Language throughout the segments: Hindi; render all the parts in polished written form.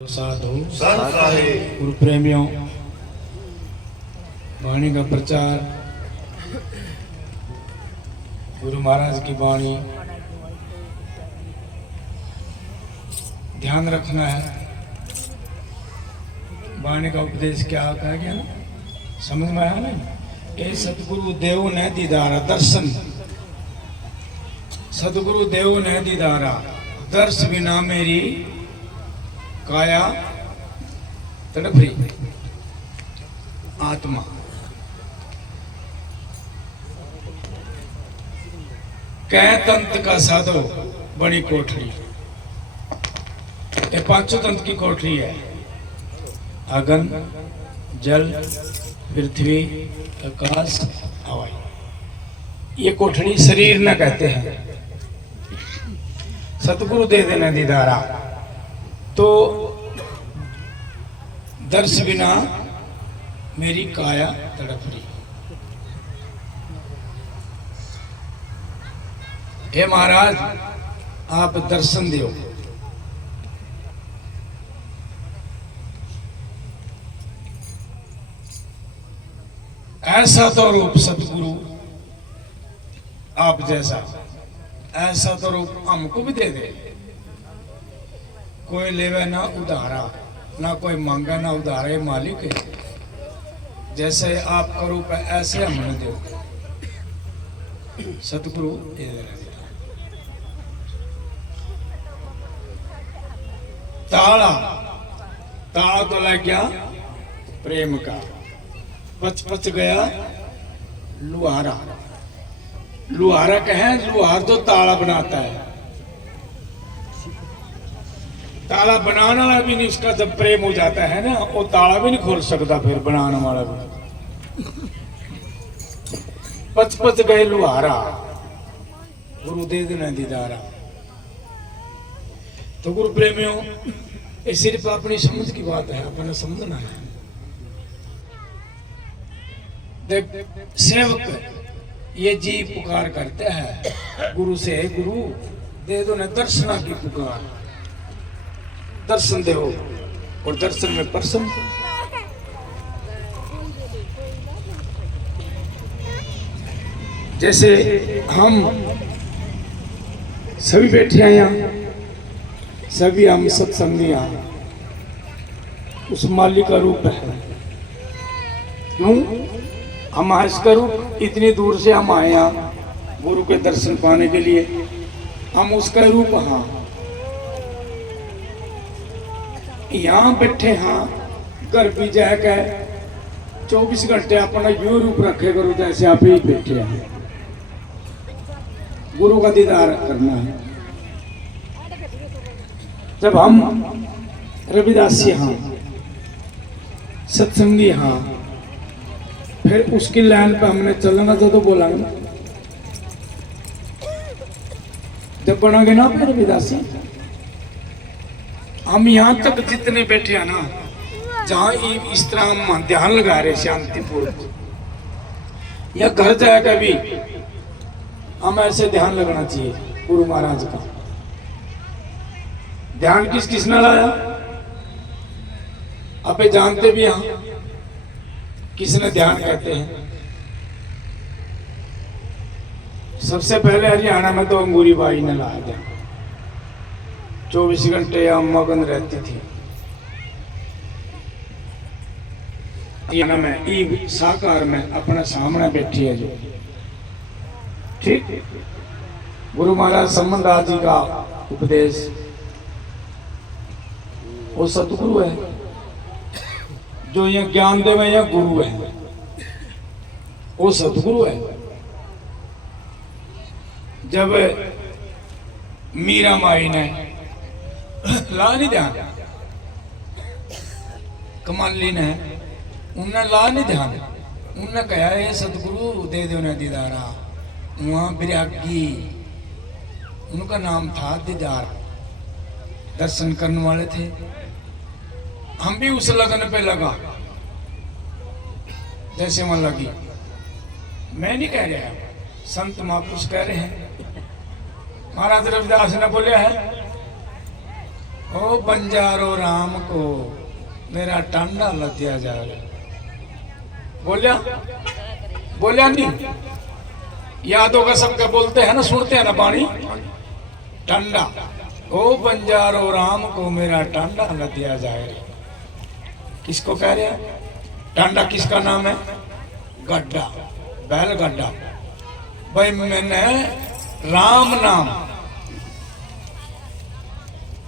साधु गुरु प्रेमियों, वाणी का प्रचार, गुरु महाराज की वाणी ध्यान रखना है। वाणी का उपदेश क्या कहा गया ना, समझ में आया ना? ये सतगुरु देव ने दीदारा दर्शन, सतगुरु देव ने दीदारा दर्श बिना मेरी काया तड़प रही आत्मा। कै तंत्र का साधो बड़ी कोठरी, ये पांचों तंत्र की कोठरी है। अगन, जल, पृथ्वी, आकाश, हवा। ये कोठरी शरीर न कहते हैं। सतगुरु दे देना दीदारा तो दर्श बिना मेरी काया तड़प रही। हे महाराज, आप दर्शन दो। ऐसा तो रूप सतगुरु आप जैसा, ऐसा तो रूप हमको भी दे दे। कोई लेवे ना उधारा, ना कोई मांगे ना उधारा। ये मालिक है, जैसे आपका रूप है ऐसे हमने दो। सतगुरु ताला, ताला तो लग गया प्रेम का, पच पच गया लुहारा। लुहारा कहे, लुहार तो ताला बनाता है। ताला बनाने वाला भी नहीं, उसका जब प्रेम हो जाता है ना, वो ताला भी नहीं खोल सकता। फिर बनाने वाला भी पच पच गए लुहारा, गुरु दे देना दीदारा। तो गुरु प्रेमियों, ये सिर्फ अपनी समझ की बात है, अपना समझना है। देख, सेवक ये जी पुकार करते हैं गुरु से, गुरु दे दो ना दर्शना की पुकार। दर्शन दे और दर्शन में प्रसन्न। जैसे हम सभी बैठे हैं यहाँ, सभी हम सत्संगी यहाँ, उस मालिक का रूप है। क्यों हम इसका रूप, इतनी दूर से हम आए यहाँ गुरु के दर्शन पाने के लिए, हम उसका रूप हाँ यहाँ बैठे। हाँ, घर भी जाकर 24 घंटे अपना यो रूप रखे करो जैसे आप ही बैठे हैं। गुरु का दीदार करना है। जब हम रविदासी हाँ, सत्संगी हाँ, फिर उसकी लाइन पे हमने चलना तो बोला ना, जब बनोगे ना फिर रविदासी। हम यहाँ तक जितने बैठे हैं ना, जहाँ इस तरह हम ध्यान लगा रहे शांतिपूर्वक, या घर जाएगा भी हम ऐसे ध्यान लगना चाहिए। गुरु महाराज का ध्यान किस किस ने लाया, आप जानते भी हैं किसने ध्यान कहते हैं। सबसे पहले हरियाणा में तो अंगूरी बाई ने लाया ध्यान। 24 घंटे या मगन रहती थी। हरियाणा में ईब साकार में अपने सामने बैठी है जो, ठीक। गुरु महाराज संबंधदास जी का उपदेश, वो सतगुरु है जो ये ज्ञान देवे, या गुरु है वो सतगुरु है। जब मीरा माई ने ला नहीं ध्यान, कमाली ने उन्हें ला नहीं ध्यान, उन्हें कहा ये सतगुरु दे दो ना दीदारा। वहां विरागी, उनका नाम था दीदार, दर्शन करने वाले थे। हम भी उस लगन पे लगा जैसे वहां लगी। मैं नहीं कह रहा, संत महापुरुष कह रहे हैं। महाराज रविदास ने बोले है ओ बंजारो राम को मेरा टांडा लद्या जा रहा। बोलिया बोलिया नहीं, याद होगा सबका, बोलते हैं ना, सुनते हैं ना पानी। टांडा, ओ बंजारो राम को मेरा टांडा लद्या जाए। किसको कह रहे हैं? टांडा किसका नाम है? गड्ढा, बैल गड्ढा। भाई मैंने राम नाम,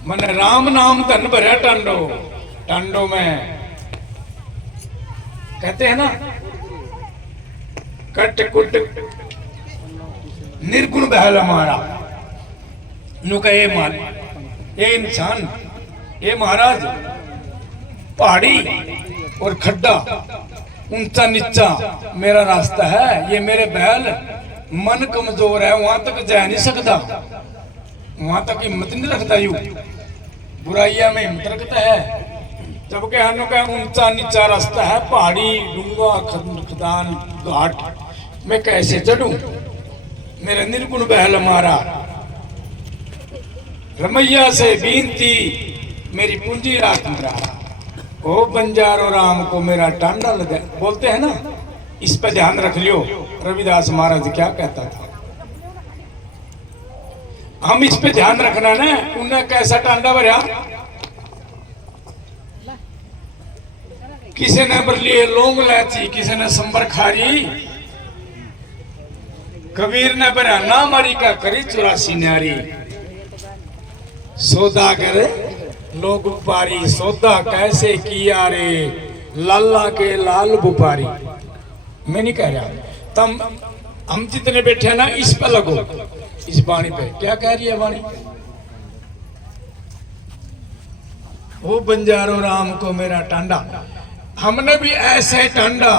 मैंने राम नाम धन भरा टांडो। टांडो में कहते हैं ना, कट कुट निर्गुण बहल हमारा। नुका ये इंसान, ये महाराज, पहाड़ी और खड्डा, ऊंचा नीचा मेरा रास्ता है। ये मेरे बैल मन कमजोर है, वहां तक जा नहीं सकता, वहां तक हिम्मत नहीं रखता। यू बुराइया में हिम्मत रखता है। जबकि हम का ऊंचा नीचा रास्ता है, पहाड़ी, डूंगा, खदान, घाट, मैं कैसे चढ़ूं? मेरा निर्गुण बहल मारा। रमैया से बीनती मेरी पूंजी रात मरा। ओ बंजारो राम को मेरा टांडा लगा। बोलते हैं ना, इस पे ध्यान रख लियो। रविदास महाराज क्या कहता था, हम इस पे ध्यान रखना ना। उन्हें कैसा टांडा भरा, किसी ने भर लिए लौंग इलायची, किसी ने संबर खारी। कबीर ने भरा ना मारी का करी 84 न्यारी। सौदागर लोग बुपारी, सौदा कैसे किया रे लाला के लाल बुपारी। मैं नहीं कह रहा, तम हम जितने बैठे हैं ना, इस पे लगो, इस वाणी पे। क्या कह रही है वाणी? वो बंजारो राम को मेरा टांडा। हमने भी ऐसे टांडा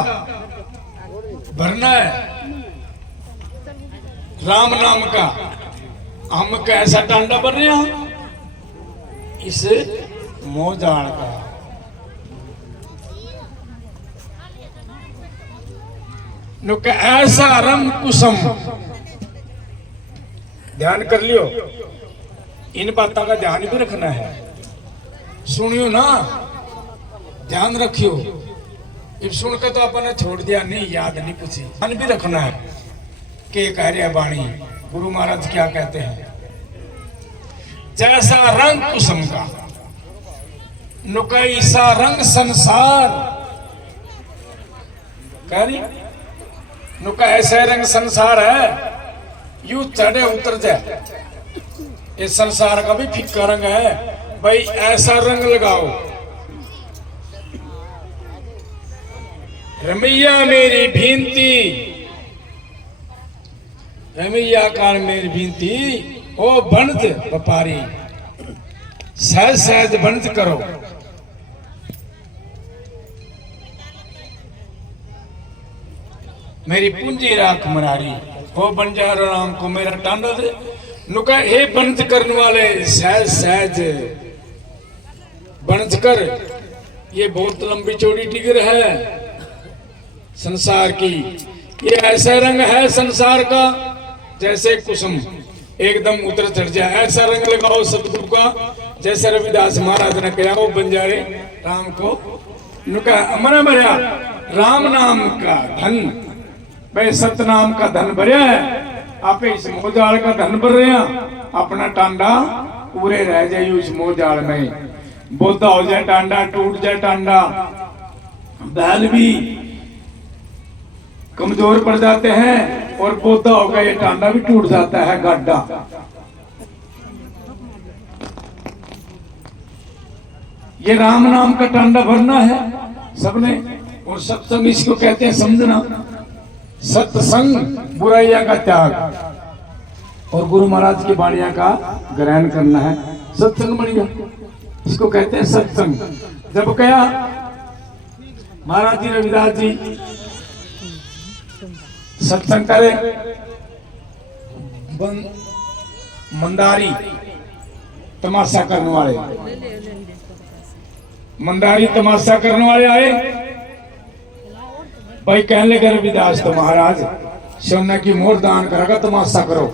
भरना है राम नाम का। हम कैसा टांडा भर रहे हैं? इस मोजाड़ का। नुक ऐसा रंग कुसुम। ध्यान कर लियो, इन बातों का ध्यान भी रखना है। सुनियो ना, ध्यान रखियो। इब सुन के तो अपन छोड़ दिया नहीं, याद नहीं कुछ। ध्यान भी रखना है कि कार्य वाणी गुरु महाराज क्या कहते हैं। जैसा रंग कुसुम का, नुकई सा रंग संसार। कह रही नुका ऐसा रंग संसार है, यू चढ़े उतर जाए। इस संसार का भी फिक्का रंग है भाई, ऐसा रंग लगाओ। रमैया मेरी भींती, रमैया का मेरी भींती। ओ बनत व्यापारी, सहज सहज बनत करो। मेरी पूंजी राख मरारी। ओ बंजारो राम को मेरा टांडा दे। नुका हे बनत करने वाले, सहज सहज बनत कर। ये बहुत लंबी चौड़ी डिगर है संसार की। ये ऐसा रंग है संसार का जैसे कुसुम एकदम उतर चढ़ जाए। ऐसा रंग लगाओ सतगुरु का, जैसे रविदास महाराज ने कहा। वो बंजारे राम को नुका अमर भरा राम नाम का धन। भाई सतनाम का धन भरिया है। आप इस मोजाल का धन भर रहे हैं। अपना टांडा पूरे रह जाए उस मोजाल में। बोधा हो जाए टांडा, टूट जाए टांडा, बैल भी कमजोर पड़ जाते हैं, और बोधा होगा ये टांडा भी टूट जाता है, गड्ढा। ये राम नाम का टांडा भरना है सबने। और सत्संग इसको कहते हैं, समझना। सत्संग बुराइयां का त्याग, और गुरु महाराज की वाणियां का ग्रहण करना है। सत्संग बढ़िया, इसको कहते हैं सत्संग। जब कहा महाराज जी रविदास जी सत्संग करे, मंदारी तमाशा करने वाले, मंदारी तमाशा करने वाले आए। भाई कहने लगे रविदास तो महाराज सोना की मोहर दान करेगा, तमाशा करो।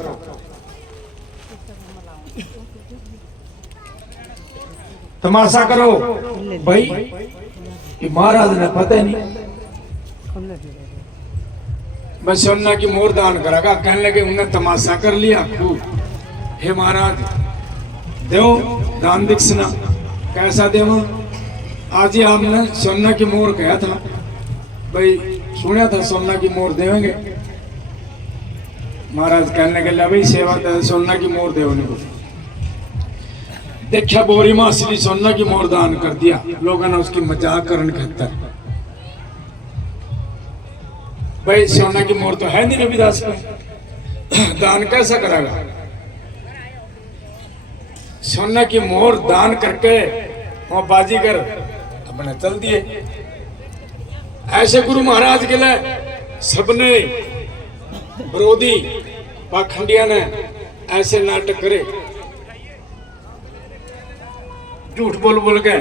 तमाशा करो भाई, कि महाराज ने पता नहीं बस सोना की मोर दान करेगा। कहने लगे उन्हें तमाशा कर लिया खूब, हे महाराज दो दान दक्षिणा। कैसा देव? आज ही आपने सोना की मोर कहा था भाई, सुना था सोना की मोर देवेंगे। महाराज कहने के लिए भाई सेवा सोना की मोर देवने को देखा, बोरी में असली सोना की मोर दान कर दिया। लोगों ने उसकी मजाक करने खातर भाई सोना की मोर तो है नहीं रविदास पे, दान कैसा करेगा? सोना की मोर दान करके वहां बाजीगर अपने चल दिए। ऐसे गुरु महाराज के लिए सबने विरोधी पाखंडिया ने ऐसे नाटक करे, झूठ बोल बोल के।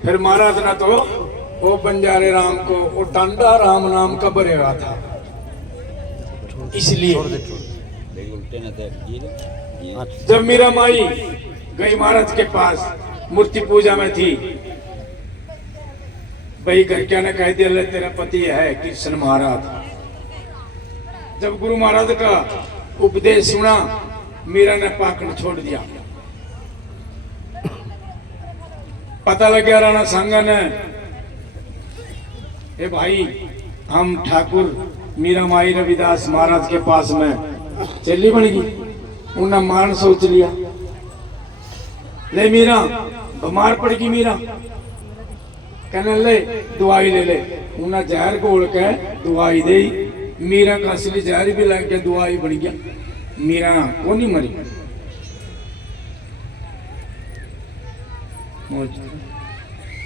फिर महाराज ने तो वो बंजारे राम को वो टांडा राम नाम का बरेगा था, इसलिए जब मीरा माई गई महाराज के पास, मूर्ति पूजा में थी, भाई घर क्या ने कह दिया तेरा पति है कृष्ण महाराज। जब गुरु महाराज का उपदेश सुना, मीरा ने पाखंड छोड़ दिया। पता लग गया राणा सांगा ने, ए भाई हम ठाकुर मीरा माई रविदास महाराज के पास में चली बनेगी। उन्हें मान सोच लिया, ले मीरा बीमार पड़ गई। मीरा कहने ले दवाई ले ले। उन्हें जहर घोल के दवाई दे, मीरा का असली जहर भी लग गया, दवाई बन गया। मीरा को नहीं मरी,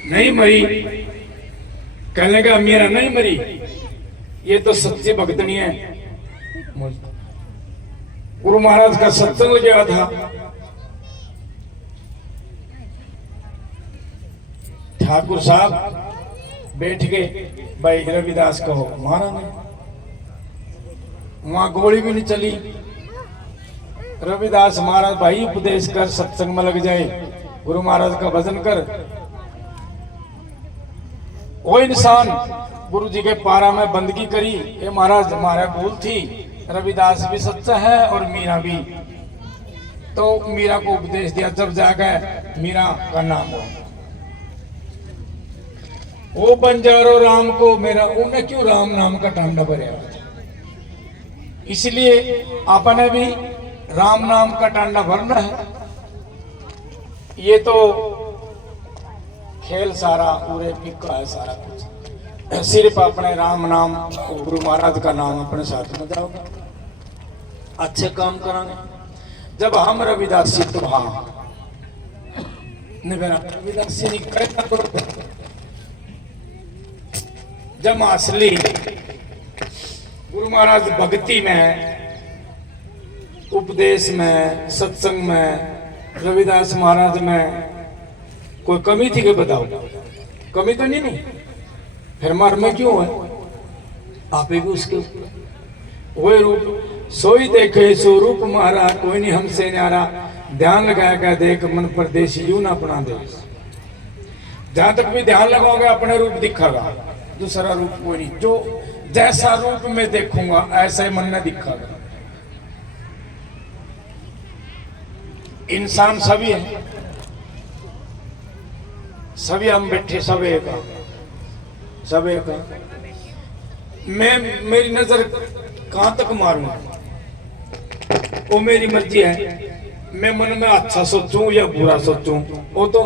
नहीं मरी। कहने लगा मीरा नहीं मरी, ये तो सच्ची भक्तनी है। गुरु महाराज का सत्संग गया था, ठाकुर साहब बैठ गए, भाई रविदास को मारा नहीं। वहां गोली भी नहीं चली। रविदास महाराज भाई उपदेश कर, सत्संग में लग जाए, गुरु महाराज का भजन कर। वो इंसान गुरु जी के पारा में बंदगी करी, ये महाराज हमारा भूल थी। रविदास भी सच्चा है और मीरा भी। तो मीरा को उपदेश दिया, जब जाकर मीरा का नाम हुआ। वो बंजारो राम को मेरा, उन्हें क्यों राम नाम का टांडा भरे, इसलिए आपने भी राम नाम का टांडा भरना है। ये तो खेल सारा पूरे फिक्का है सारा कुछ, सिर्फ अपने राम नाम गुरु महाराज का नाम अपने साथ में जाओगे, अच्छे काम करांगे। जब हम रविदासी तो हाँ रविदासी नहीं करना करो। जब असली गुरु महाराज भक्ति में, उपदेश में, सत्संग में, रविदास महाराज में कोई कमी थी कि बताओ? कमी तो नहीं, फिर मर में क्यों है? आप भी उसके वही रूप सोई देखे सो रूप मारा, कोई नहीं हमसे न्यारा। ध्यान लगाएगा देख मन परदेश यूं ना अपना देश। जहां तक भी ध्यान लगाओगे अपने रूप दिखेगा, दूसरा रूप कोई नहीं। जो जैसा रूप में देखूंगा ऐसा ही मन में दिखेगा। इंसान सभी है, सभी हम बैठे सब एक, सब एक। मैं मेरी नजर कहां तक मारूंगा वो मेरी मर्जी है। मैं मन में अच्छा सोचूं या बुरा सोचूं वो तो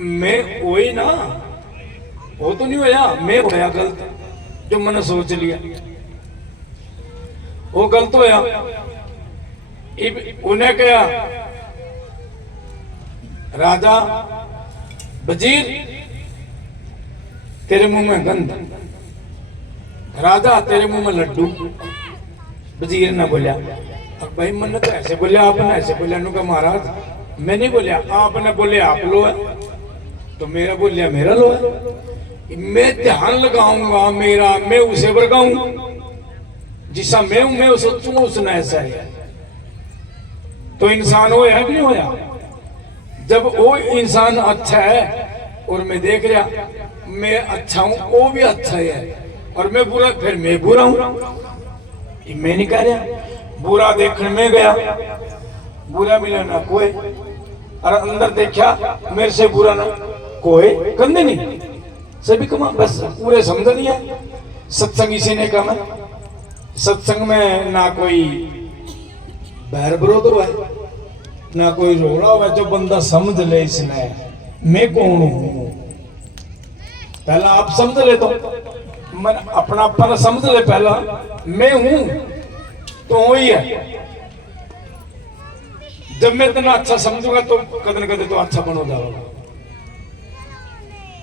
मैं वही ना, वो तो नहीं होया, मैं होया गलत। जो मैंने सोच लिया वो गलत होया। उन्हें क्या राजा वजीर तेरे मुंह में गंध, राजा तेरे मुंह में लड्डू। वजीर ने बोलिया, अब भाई मैंने तो ऐसे बोलिया, आपने ऐसे बोलिया। नु का महाराज मैं नहीं बोलिया, आपने बोले आप लो है, तो मेरा बोलिया मेरा लो है। मैं ध्यान लगाऊंगा मेरा, मैं उसे बरगाऊं जिसा मैं हूं, मैं सोचूंगा उसने ऐसा है। तो इंसान हो या नहीं होया? जब वो इंसान अच्छा है और मैं देख रहा मैं अच्छा हूं, वो भी अच्छा है, और मैं बुरा, फिर मैं बुरा हूं, मैं नहीं कह रहा। बुरा देखने में गया, बुरा मिला ना कोई, और अंदर देखा मेरे से बुरा ना कोई, कंधे नहीं सभी कमा, बस पूरे समझ लिया। सत्संग इसी ने कहा, सत्संग में ना कोई बैर विरोध हुआ है, ना कोई रोड़ा हुआ, जो बंदा समझ ले इसने मैं कौन हूं, पहला आप समझ ले, तो मैं अपना अपन समझ ले, पहला मैं हूं तो वही है। जब मैं इतना अच्छा समझूंगा तो कदर कदर तो अच्छा बनो जाओगा।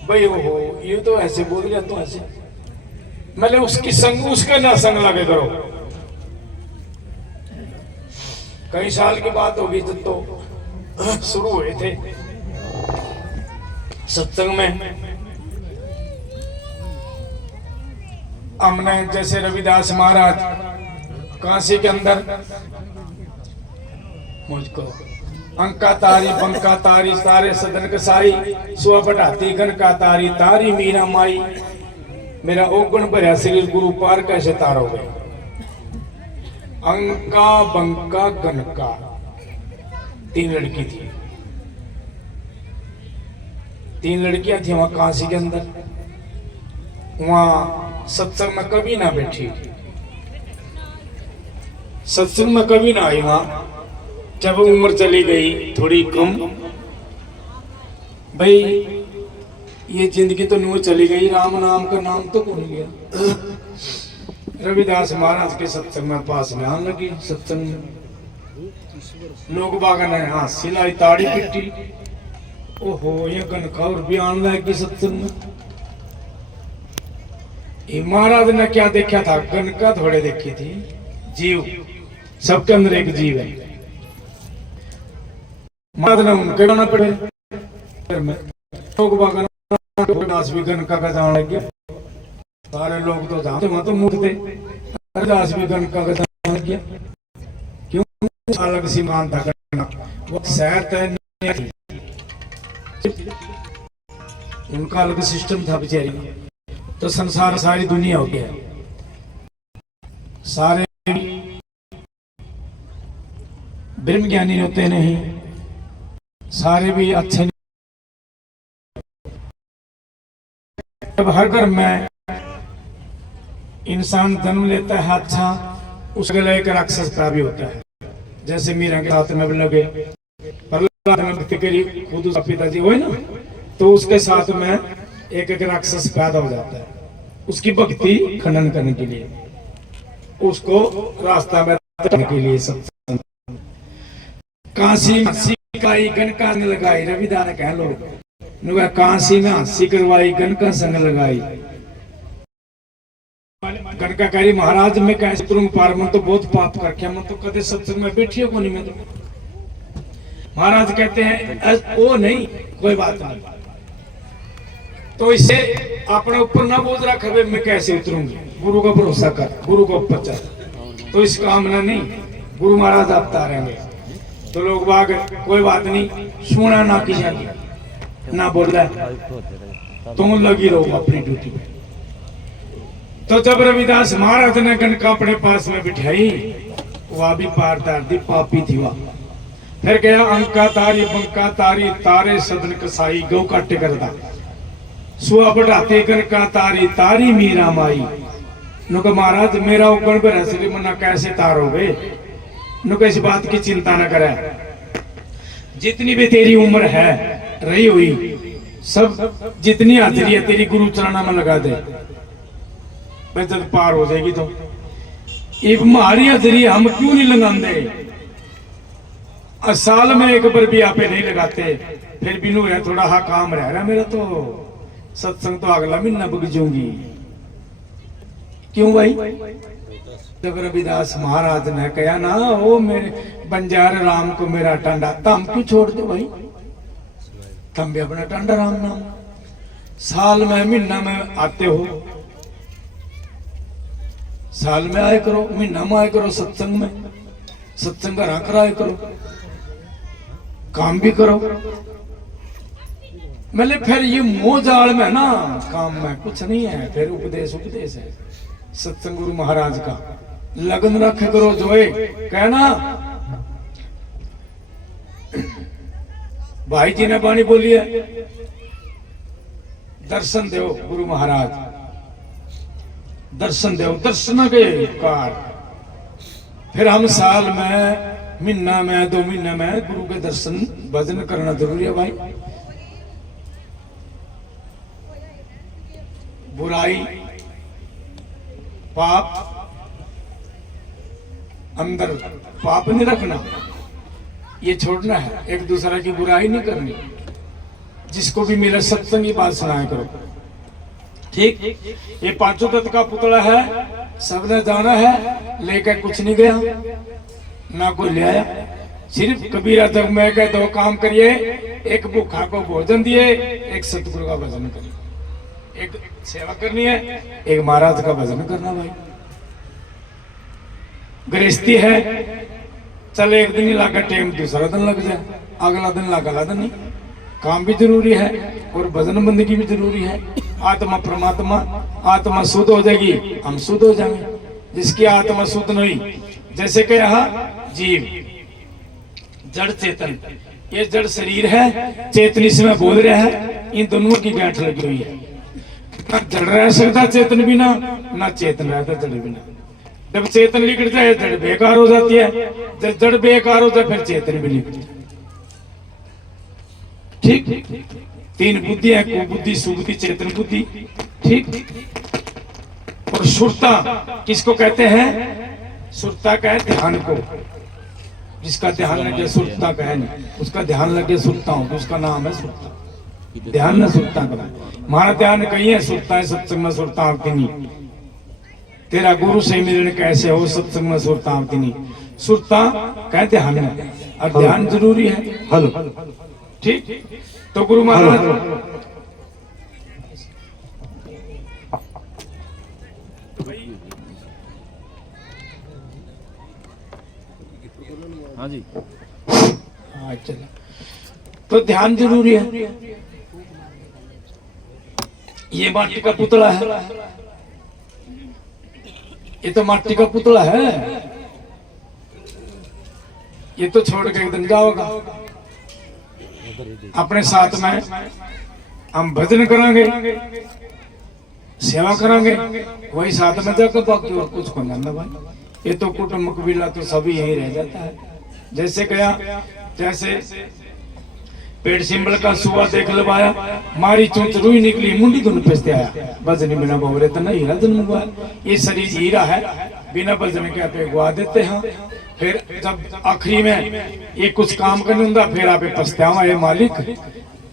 भाई हो ये तो ऐसे बोल रहा, तो ऐसे मतलब उसकी संग उसका ना संग लगे करो। कई साल की बात होगी जब तो शुरू हुए थे सत्संग में, हमने जैसे रविदास महाराज काशी के अंदर मुझको अंका तारी बंका तारी सारे सदन कसाई सुआ पटाती गनका तारी तारी मीरा माई, मेरा ओगुण भरिया शरीर गुरु पार कैसे तारोगे। अंका बंका गनका 3 लड़की थी, 3 लड़कियां थी वहां काशी के अंदर। वहां सत्संग में कभी ना बैठी, सत्संग में कभी ना आई। वहां जब उम्र चली गई थोड़ी कम, भाई ये जिंदगी तो न्यू चली गई, राम नाम का नाम तो भूल गया। रविदास महाराज के सत्संग में पास में आने लगी। सत्संग में लोग बागन ने हाथ सिलाई ताड़ी पिट्टी, ओहो ये कनका और भी आने लगी सत्संग में। महाराज ने क्या देखा था, गनका थोड़े देखी थी, जीव सबके अंदर एक जीव है। महाराज ने उनके गाना पड़े, लोग बागन दास भी गनका का जान लग गया। सारे लोग तो जाते वहां तो मुख थे, दास भी गनका का जान लग गया। क्यों अलग सी मान था करना, वो शहर तय उनका अलग सिस्टम था बेचारी। तो संसार सारी दुनिया हो गया, सारे ब्रह्म ज्ञानी होते नहीं, सारे भी अच्छे नहीं। जब हर घर में इंसान जन्म लेता है अच्छा, उसके लिए एक राक्षस का भी होता है। जैसे मीरा के साथ में लगे प्रहलाद ने भक्ति करी, खुद उसका पिताजी हुए ना, तो उसके साथ में एक एक राक्षस पैदा हो जाता है उसकी भक्ति खनन करने के लिए, उसको रास्ता में के लिए। सत्संग काशी में सिकाई गनका संग लगाई, रविदास ने कह लो काशी में हंसी करवाई गनका संग लगाई। गनका कह रही महाराज मैं कैसे तुरंग पार, मन तो बहुत पाप करके, मन तो कदे सत्संग में बैठियो को नहीं मैं तो। महाराज कहते हैं वो नहीं कोई बात नहीं, तो इससे अपने ऊपर ना बोझ रख, मैं कैसे उतरूंगी, गुरु का भरोसा कर, गुरु को ऊपर चल। तो इस कामना नहीं, गुरु महाराज आप तारेंगे। तो लोग बाग कोई बात नहीं, सुना ना किसी ना बोल रहा, तुम लगी रहो अपनी ड्यूटी पे। तो जब रविदास महाराज ने गनका अपने पास में बिठाई, वह भी पारदार दी पापी थी वह। फिर गया अंका तारी बंका तारी तारे सदन कसाई, गौ काटे करदा सुआ बढ़ाते गनका तारी तारी मीरा माई। नुक महाराज मेरा उगण पर हंसली मना कैसे तारोगे, नुक इस बात की चिंता न करे, जितनी भी तेरी उम्र है रही हुई सब जितनी हाजिरी है तेरी गुरु चरणा में लगा दे, भाई जब पार हो जाएगी तो। एक हमारी हाजिरी हम क्यों नहीं लगाते, साल में एक बार भी आपे नहीं लगाते, फिर भी है थोड़ा हा काम रह रहा मेरा, तो सत्संग तो अगला महीना बुक जाऊंगी। क्यों भाई, जब रविदास महाराज ने कहा ना वो मेरे बंजार राम को मेरा टांडा, तम क्यों छोड़ दो भाई, तम भी अपना टांडा राम नाम साल में महीना में आते हो, साल में आए करो, महीना में आए करो, सत्संग में सत्संग करा कराए करो। काम भी करो। मतलब फिर ये मोह जाल में ना, काम में कुछ नहीं है, फिर उपदेश उपदेश है सत्संग गुरु महाराज का। लगन रख करो जोए, कहना भाई जी ने बाणी बोली है, दर्शन दो गुरु महाराज, दर्शन दो, दर्शन के कार। फिर हम साल में, महीना में, 2 महीने में गुरु के दर्शन भजन करना जरूरी है भाई। बुराई पाप अंदर, पाप नहीं रखना, ये छोड़ना है, एक दूसरे की बुराई नहीं करनी। जिसको भी मिले सत्संग की बात सुनाया करो, ठीक। ये पांचों तत्व का पुतला है, सबने जाना है, लेकर कुछ नहीं गया, ना कोई ले आया। सिर्फ कबीरा जग में कह 2 काम करिए, एक भूखा को भोजन दिए, एक सतगुरु का भजन करिए, एक सेवा करनी है, एक महाराज का भजन करना भाई। गृहस्थी है, चल एक दिन ही लगा टाइम, दूसरा दिन लग जाए, अगला दिन लगा दिन नहीं। काम भी जरूरी है और भजन बंदगी भी जरूरी है। आत्मा परमात्मा, आत्मा शुद्ध हो जाएगी, हम शुद्ध हो जाएंगे। जिसकी आत्मा शुद्ध नहीं, जैसे कि यहाँ जीव जड़ चेतन, ये जड़ शरीर है, चेतनी से मैं बोल रहा है, इन दोनों की गांठ लगी हुई है। ना जड़ रह सकता चेतन बिना, ना चेतन रहता जड़ बिना। जब चेतन लिखट जाए जड़ बेकार हो जाती है, जब जड़ बेकार हो जाए फिर चेतन भी लिखट जाए, ठीक। 3 बुद्धि है, कुबुद्धि, सुबुद्धि, चेतन बुद्धि, ठीक। और सुरता किसको कहते हैं? सुरता का है ध्यान को, जिसका ध्यान लगे सुरता का है नहीं, उसका ध्यान लगे सुरता हो तो उसका नाम है सुरता। ध्यान न सुरता का, हमारा ध्यान कहीं है सुरता है, सत्संग में सुरता आती नहीं। तेरा गुरु से मिलन कैसे हो, सत्संग में सुरता आती नहीं। सुरता कह ध्यान है, और ध्यान जरूरी है। हेलो, ठीक। तो गुरु महाराज हाँ जी, हाँ चला, तो ध्यान जरूरी है। ये माटी का पुतला है, ये तो माटी का पुतला है, ये तो छोड़ के एकदम जाओगा। अपने साथ में हम भजन करेंगे, सेवा करेंगे, वही साथ में जाकर बाकी और कुछ को ना भाई। ये तो कुटुंब कबीला तो सभी यही रह जाता है। जैसे गया, जैसे पेड़ सिंबल का सुआ देख लबाया, मारी चूंच रुई निकली, मुंडी धुन पे आया, भजन बिना बोरे तो नहीं हीरा जन्म हुआ। ये शरीर हीरा है, बिना भजन के आपे गुआ देते हैं। फिर जब आखिरी में ये कुछ काम करने होंगे, फिर आपे पछतावा, ये मालिक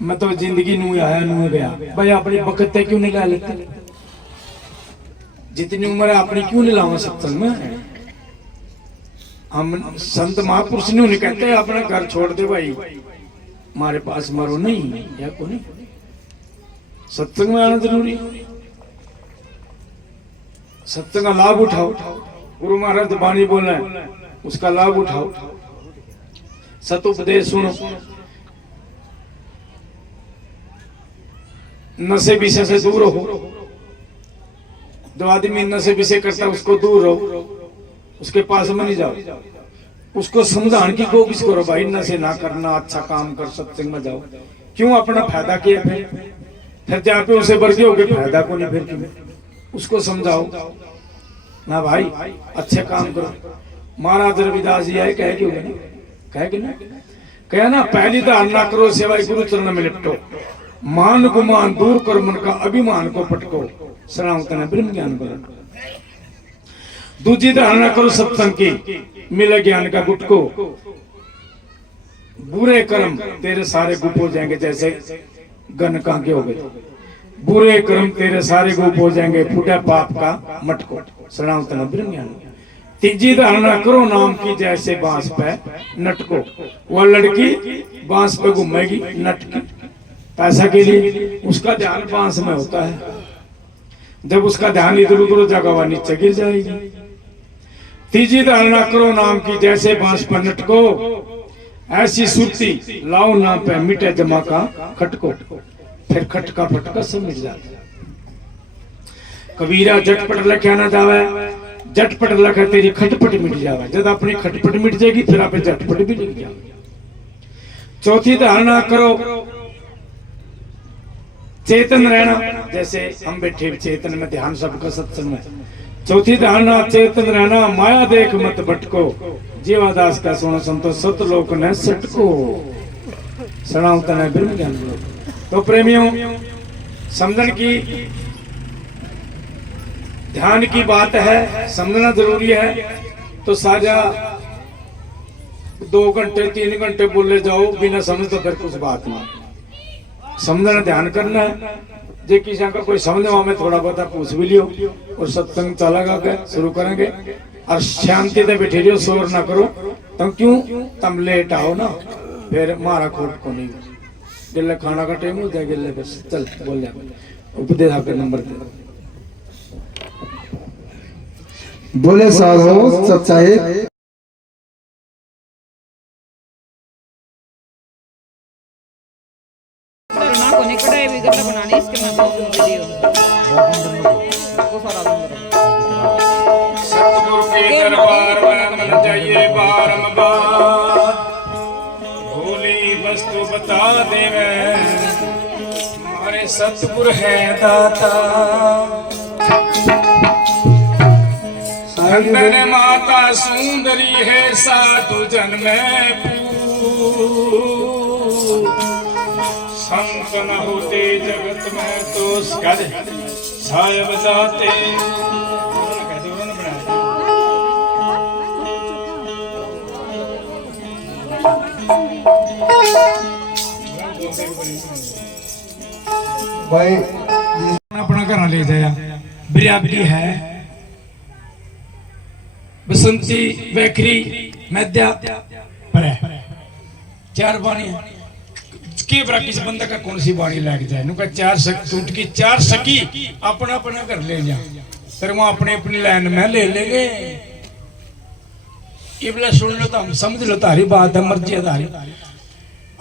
मैं तो जिंदगी नू आया नू गया। भाई अपनी बकते क्यों नहीं ला लेते? जितनी उम्र है अपनी क्यों नहीं लाओ सत्संग में? हम संत महापुरुष नहीं कहते अपना घर छोड़ दे भाई, हमारे पास मरो नहीं या को नहीं। सत्संग में आना जरूरी, सत्संग का लाभ उठाओ। गुरु महाराज वाणी बोल रहे हैं, उसका लाभ उठाओ, सत उपदेश सुनो, नशे विषय से दूर हो। जो आदमी नशे विषय करता है उसको दूर रहो, उसके पास में नहीं जाओ, उसको समझाने की कोशिश करो भाई नशे ना करना, अच्छा काम कर, सत्संग में जाओ। क्यों अपना फायदा किया? फिर जहाँ पे उसे वर्गी हो गए फायदा को नहीं, फिर क्यों? उसको समझाओ ना भाई, अच्छे काम करो। महाराज रविदास जी आए, कहे क्यों ना, कहे कि ना, कहे ना, पहली तो ना करो सेवाई गुरु चरण में लिपटो, मान गुमान दूर कर मन का अभिमान को पटको, सनातन है ब्रह्म ज्ञान करो। दूसरी धारणा करो सत्संग की, मिले ज्ञान का गुटको। बुरे कर्म तेरे सारे गुप हो जाएंगे, जैसे गन कहाँ के हो गए। बुरे कर्म तेरे सारे गुप हो जाएंगे, फूटा पाप का मटको, सनातन है ब्रह्म ज्ञान। तीसरी धारणा करो नाम की, जैसे बांस पे नटको। वह लड़की बांस पे घूमेगी नटकी, पैसा के लिए, उसका ध्यान बांस में होता है। जब उसका ध्यान इधर उधर जगह नीचे गिर जाएगी। तीसरी धारणा करो नाम की, जैसे बांस पर नटको, ऐसी सुरती लाओ ना पे मिटे जमा का खटको, फिर खटका फटका सब मिट जाता। कबीरा झटपट लख्या ना जावे, झटपट लखे तेरी खटपट मिट जावे। जब अपनी खटपट मिट जाएगी फिर आप झटपट भी लग जाओगे। चौथी धारणा करो चेतन रहना, जैसे हम बैठे चेतन में ध्यान सबका सत्संग में। चौथी धारणा चेतन रहना, माया देख मत भटको, जीवादास का सोना संतो सतलोक ने सटको, सनातन है ब्रह्म ज्ञान लोक। तो प्रेमियों, समझन की ध्यान की बात है, समझना जरूरी है। तो साजा 2 घंटे 3 घंटे बोले जाओ बिना समझ तो फिर कुछ बात नहीं। समझना ध्यान करना है। जे किसी का कोई समझ में थोड़ा बहुत पूछ भी लियो और सत्संग चलेगा के शुरू करेंगे। और शांति से बैठे रहो, शोर ना करो। तो क्यों तुम लेट आओ ना, फिर मारा खोट को नहीं गिल्ले खाना का टाइम हो जाए गिल्ले बस चल बोल जाए उपदेश आपके नंबर दे बोले साधो सच्चाई को निकट है विगत बनाने इसके मैं बहुत वीडियो को सारा सतगुरु के दरबार में मन जाइए बारंबार, भोली वस्तु बता देवे हमारे सतगुरु है दाता। अंदर माता सुंदरी है साधु जन में संत न होते जगत में तो साय बजाते। भाई अपना घर ले जाया बिरयानी है बसंती वैखरी मैद्या पर है 4 बाणी के बरा किस बंदा का कौन सी बाणी लग जाए नुका 4 सक टूट की 4 सकी अपना अपना कर ले जा फिर वहां अपने अपनी लाइन में ले लेंगे। इबला सुन लो तो हम समझ लो तारी बात है मर्जी है तारी।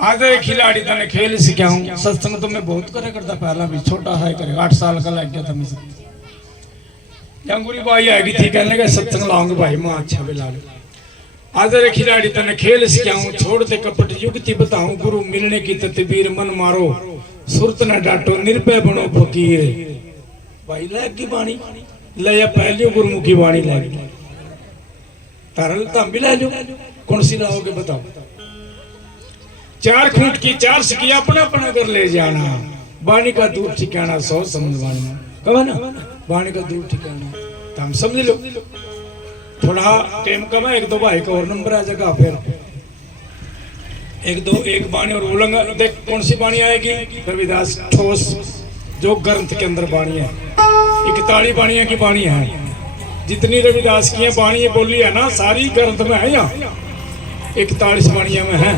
आज एक खिलाड़ी तने खेल सिखाऊं सत्संग तो मैं बहुत करे करता पहला भी छोटा है करे 8 साल का लग गया था मुझे। जंगूरी भाई आएगी थी कहने का सत्संग लाऊंगे भाई मां अच्छा भी ला लो। आज रे खिलाड़ी तने खेल सिखाऊं छोड़ दे कपट युक्ति बताऊं गुरु मिलने की तदबीर मन मारो सुरत न डांटो निर्भय बनो फकीर। भाई लगी बाणी ले या पहली गुरुमुखी बाणी लगी तरल तम भी ले लो कौन सी लाओगे बताओ। 4 खूंट की 4 सकी अपना अपना कर ले जाना बाणी का दूर ठिकाना 100 समझ बाणी कहो ना बाणी का दूर ठिकाना तो हम समझ लो। थोड़ा टाइम कम है 1-2 भाई का और नंबर आ जाएगा फिर 1 बाणी और बोलूंगा। देख कौन सी बाणी आएगी रविदास ठोस जो ग्रंथ के अंदर बाणी है 41 बाणियां की बाणी है जितनी रविदास की है बाणी बोली है ना सारी ग्रंथ में है यहाँ 41 बाणियां में है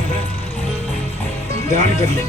ध्यान कर लो।